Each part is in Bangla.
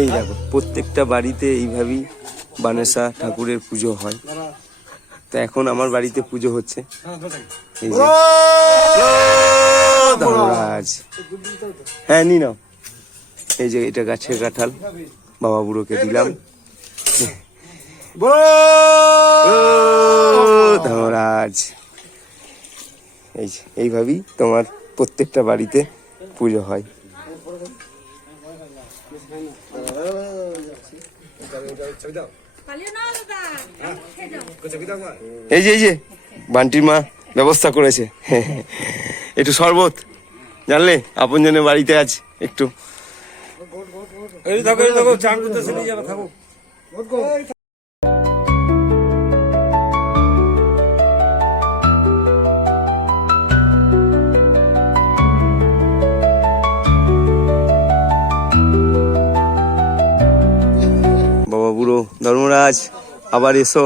এই দেখো প্রত্যেকটা বাড়িতে এইভাবেই বানেসা ঠাকুরের পুজো হয়। তো এখন আমার বাড়িতে পুজো হচ্ছে। এই যে ধর্মরাজ, হ্যাঁ নি নাও। এই যে এটা গাছের কাঁঠাল বাবা বুড়োকে দিলাম। ধর্মরাজ, এই যে এইভাবেই তোমার প্রত্যেকটা বাড়িতে পুজো হয়। এই যে বান্টির মা ব্যবস্থা করেছে একটু শরবত, জানলে আপনজনের বাড়িতে আজ একটু চান করতে চলে যাবে, থাকো। বাবা বুড়ো ধর্মরাজ আবার এসো,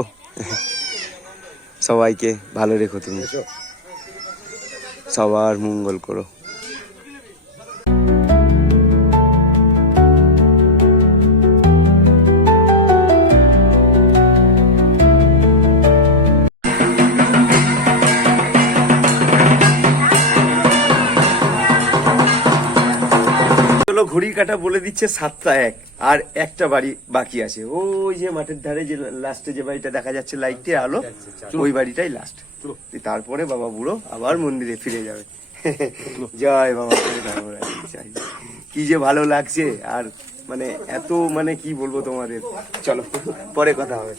সবাইকে ভালো রেখো, তুমি সবার মঙ্গল করো। ঘড়ির কাঁটা বলে দিচ্ছে 7:01, আর একটা বাড়ি বাকি আছে। ওই যে মাঠের ধারে যে লাস্টে যে বাড়িটা দেখা যাচ্ছে লাইটে আলো, ওই বাড়িটাই লাস্ট। তারপরে বাবা বুড়ো আবার মন্দিরে ফিরে যাবে। জয় বাবা, কি যে ভালো লাগছে, আর মানে এত মানে কি বলবো তোমাদের। চলো পরে কথা হবে,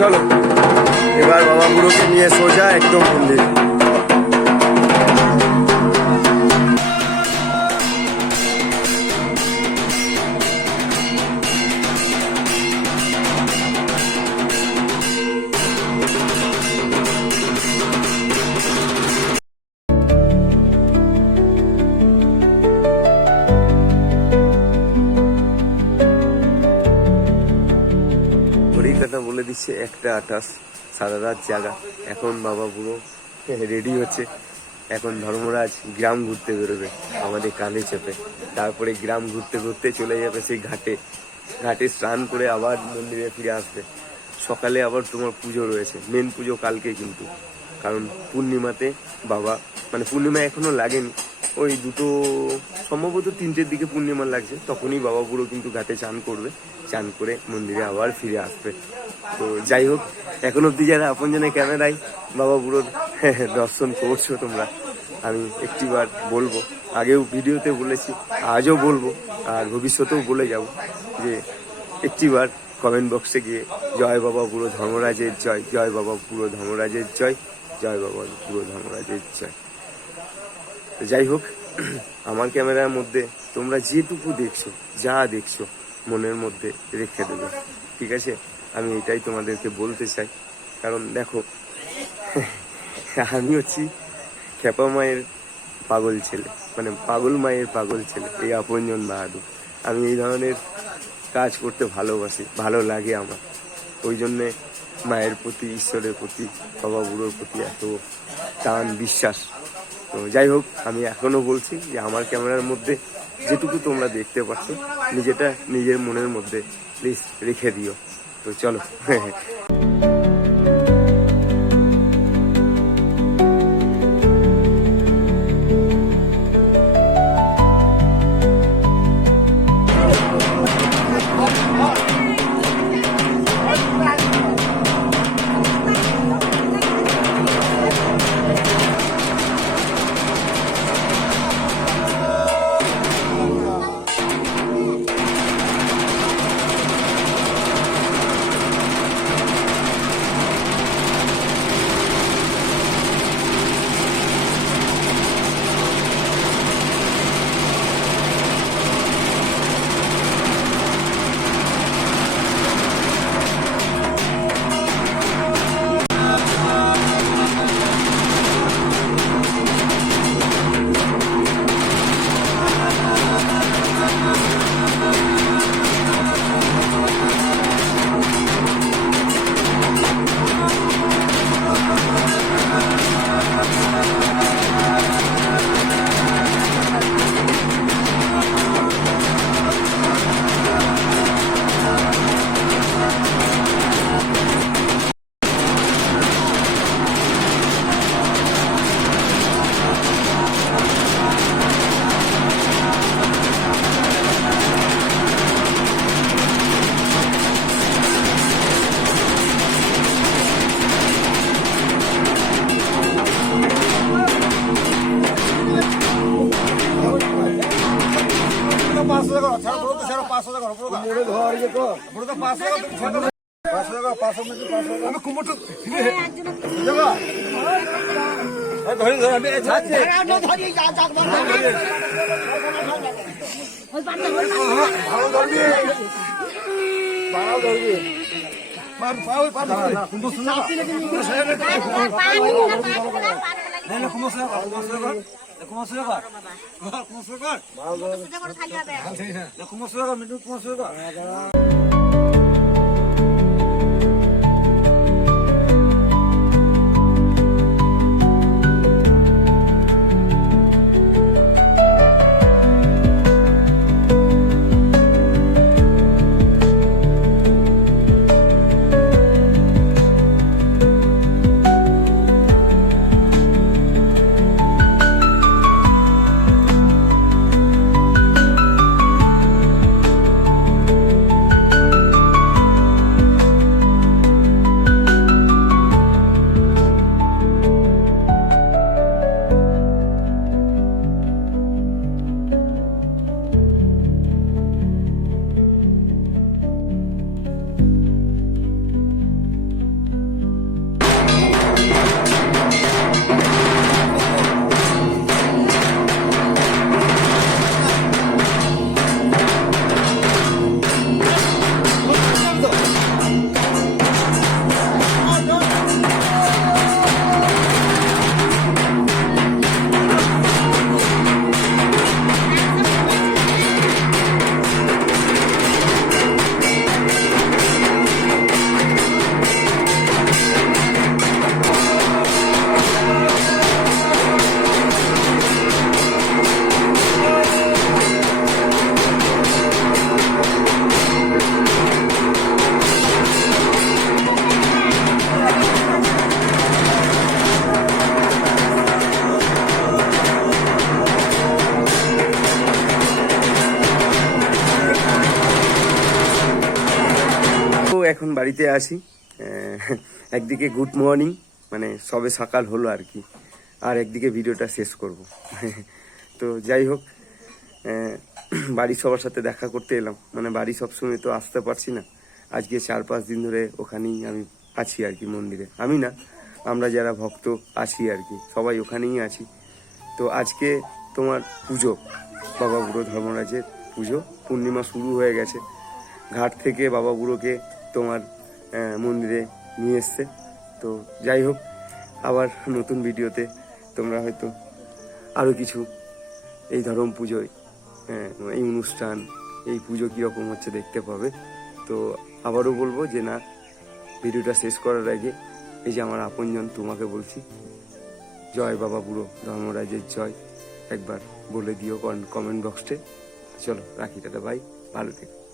চলো এবার বাবা বুড়োকে নিয়ে সোজা একদম মন্দির। বলে দিচ্ছে 1:28, সারা রাত জাগা। এখন বাবা বুড়ো রেডি হচ্ছে, এখন ধর্মরাজ গ্রাম ঘুরতে বেরোবে আমাদের কাঁধে চেপে। তারপরে গ্রাম ঘুরতে ঘুরতে চলে যাবে সেই ঘাটে স্নান করে আবার মন্দিরে ফিরে আসবে। সকালে আবার তোমার পুজো রয়েছে, মেন পুজো কালকে কিন্তু, কারণ পূর্ণিমাতে বাবা, মানে পূর্ণিমা এখনো লাগেনি, ওই দুটো সম্ভবত 3টের দিকে পূর্ণিমা লাগছে, তখনই বাবা বুড়ো কিন্তু ঘাটে চান করবে, চান করে মন্দিরে আবার ফিরে আসবে। তো যাই হোক, এখন অব্দি যারা আপনজনের ক্যামেরায় বাবা বুড়োর দর্শন করছো তোমরা, আমি একটিবার বলবো, আগেও ভিডিওতে বলেছি, আজও বলবো, আর ভবিষ্যতেও বলে যাব যে একটিবার কমেন্ট বক্সে গিয়ে জয় বাবা বুড়ো ধর্মরাজের জয়, জয় বাবা বুড়ো ধর্মরাজের জয়, জয় বাবা বুড়ো ধর্মরাজের জয়। তো যাই হোক, আমার ক্যামেরার মধ্যে তোমরা যেটুকু দেখছো, যা দেখছো মনের মধ্যে রেখে দেবে, ঠিক আছে? আমি এটাই তোমাদেরকে বলতে চাই, কারণ দেখো আমি হচ্ছি খেপা মায়ের পাগল ছেলে, মানে পাগল মায়ের পাগল ছেলে, এই আপনজন বাহাদুর। আমি এই ধরনের কাজ করতে ভালোবাসি, ভালো লাগে আমার, ওই জন্যে মায়ের প্রতি, ঈশ্বরের প্রতি, বাবা বুড়োর প্রতি এত টান বিশ্বাস। তো যাই হোক, আমি এখনো বলছি যে আমার ক্যামেরার মধ্যে যেটুকু তোমরা দেখতে পাচ্ছ, নিজেটা নিজের মনের মধ্যে প্লিজ রেখে দিও। তো চলো 500 টাকা পুরো ঘর ইয়ে তো পুরো তো 500 টাকা তুমি ছোট 500 টাকা 500 মিনিট 500 টাকা আমি কুমড়ো জায়গা এই ধরে ধরে আমি যাচ্ছি ধরি যা যা ওই পাটা ভালো ধরবি ভালো ধরবি মার পাও পার না কুমড়ো শুনা না না কুমড়ো শুনা এখন বাড়িতে আসি। একদিকে গুড মর্নিং, মানে সবে সকাল হলো আর কি, আর একদিকে ভিডিওটা শেষ করব। তো যাই হোক, বাড়ির সবার সাথে দেখা করতে এলাম। মানে বাড়ি সবসময় তো আসতে পারছি না, আজকে 4-5 দিন ধরে ওখানেই আমি আছি আর কি, মন্দিরে। আমি না, আমরা যারা ভক্ত আছি আর কি, সবাই ওখানেই আছি। তো আজকে তোমার পুজো, বাবা বুড়ো ধর্মরাজের পুজো, পূর্ণিমা শুরু হয়ে গেছে। ঘাট থেকে বাবা বুড়োকে তোমার মন্দিরে নিয়ে এসছে। তো যাই হোক, আবার নতুন ভিডিওতে তোমরা হয়তো আরও কিছু এই ধরম পুজোয় এই অনুষ্ঠান, এই পুজো কীরকম হচ্ছে দেখতে পাবে। তো আবারও বলবো যে না, ভিডিওটা শেষ করার আগে এই যে আমার আপনজন, তোমাকে বলছি জয় বাবা বুড়ো ধর্মরাজের জয়, একবার বলে দিও কমেন্ট বক্সে। চলো রাখি, টাটা, বাই, ভালো থেকো।